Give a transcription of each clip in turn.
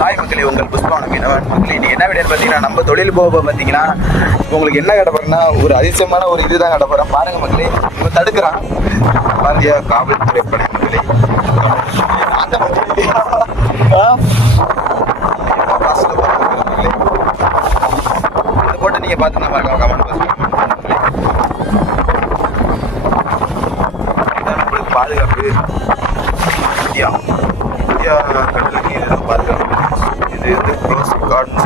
Hi மக்களே உங்கள் புஷ்பான மீனவன் மக்களே? நீ என்ன வீடியோன்னு பார்த்தீங்கன்னா நம்ம தொழில் போக பார்த்தீங்கன்னா உங்களுக்கு என்ன கடை ஒரு அதிசயமான ஒரு இதுதான் கடை போறேன். பாருங்க மக்களே இவன் தடுக்கிறான். பாருங்க காவல்துறை படை மக்களே. அந்த இந்த போட்டு பார்த்து நம்ம கமெண்ட் பாதுகாப்பு. இந்தியா. இந்தியா கடலுக்கு பாதுகாப்பு இது வந்து க்ளோஸ் கார்டன்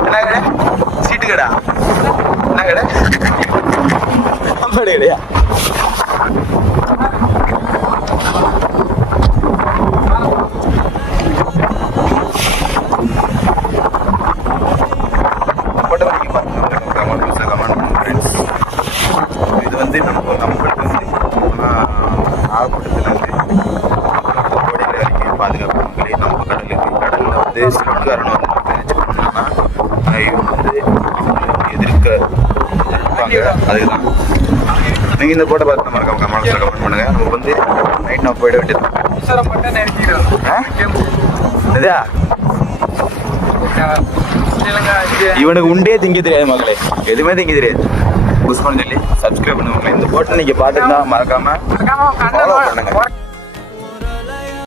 என்ன கடை சீட்டு கடை என்ன கடை கடையா? இது வந்து நம்ம நம்மளுக்கு வந்து நாகப்பட்டினத்துலேருந்து கோடிகள் வரைக்கும் பாதுகாப்பு மக்களே நம்ம கடலுக்கு கடலில் வந்து சிலோட்டுக்காரன் வந்து பண்ணோம்னா இவங்க வந்து எதிர்க்க இருப்பாங்க அதுதான் நீங்கள் இந்த போட்டோ பார்த்து மறக்காம கமெண்ட்ஸில் கமெண்ட் பண்ணுங்கள் நம்ம வந்து நைட் நம்ம போயிட வேண்டியது இதா இவனுக்கு உண்டே திங்க தெரியாது மகளே எதுவுமே திங்க தெரியாது. புஷ் பண்ணி சொல்லி சப்ஸ்கிரைப் பண்ணுவாங்களே இந்த போட்டு நீங்கள் பார்த்துருந்தா மறக்காம ஃபாலோ பண்ணுங்க.